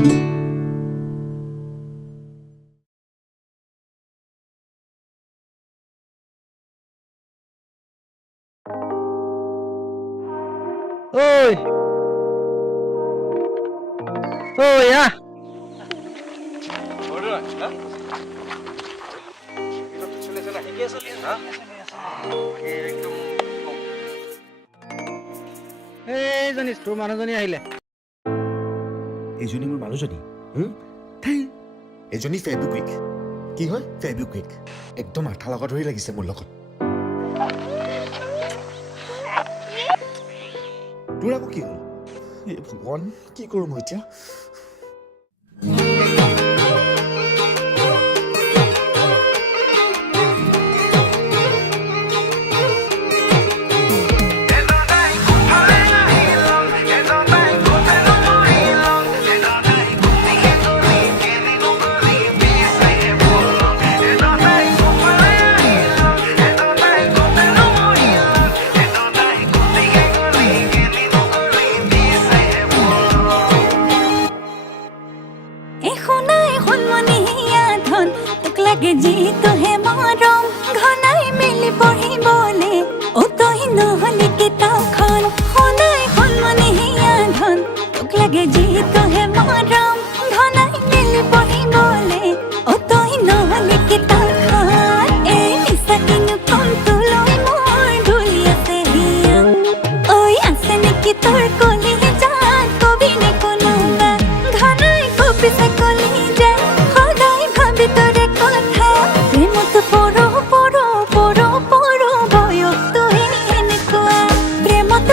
Ôi. Ôi à. এইজনী তোৰ মানুহজনী আহিলে। এইজনী মোৰ মানুহজনী এজনী ফেব্ৰিকুইক কি হয় ফেব্ৰিকুইক একদম আঠা লগা ধৰি লাগিছে মোৰ লগত তোৰ আকৌ কি হ'ল এই ভগৱান কি কৰোঁ মই এতিয়া जी तो है मरम घनाई मिली पढ़ी बोले ओ तो ही নহলি किताबখন होनाई हन मने हिया धन तुक लगे जी तो है मरम घनाई मिली पढ़ी बोले ओ तो ही নহলি किताबখন ए निसाकिनु कम तुलई मोर ढुलिया से हिया ओई आसे नेकी तोर कोली जान कवि ने कोनो घनाई कपि से कोली जा होदाई भाबी तोरे কথা প্রেমত পড়ো পড়ো পড়ো পড়ো বয়স তুই এনেকুৱা প্ৰেমত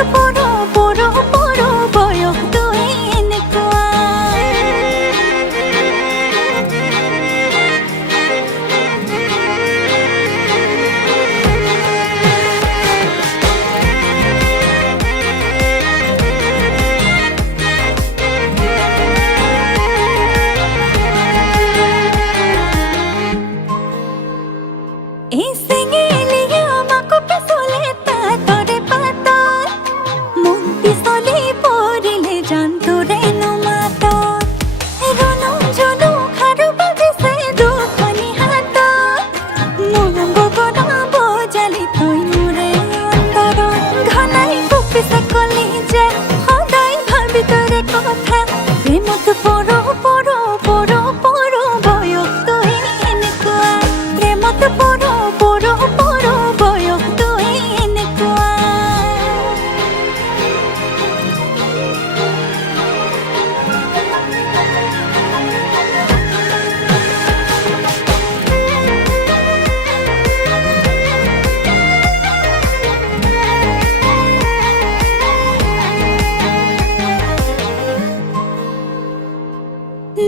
পড়ো পড়ো পড়ো বয়স তুই এনেকুৱা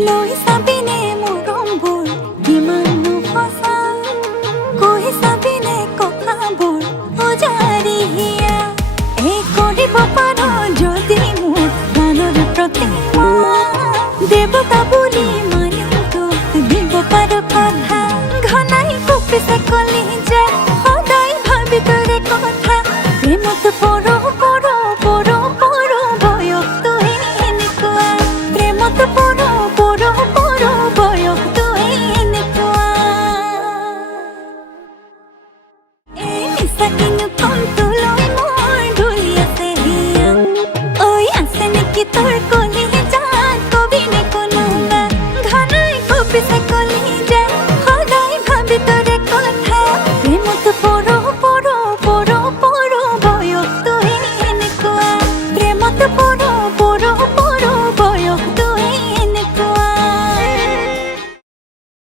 লৈ চাবিনে মৰমবোৰ কিমাননো সঁচা কৈ চাবিনে কথাবোৰ অজাৰি হিয়া এই কৰিব পাৰ যদি মোৰ গানৰ প্ৰতিমা দেৱতা বুলি মানি তোক দিব পাৰ কথা ঘনাই কপিছে কলি যে সদায় ভাবি তোৰে কথা প্ৰেমত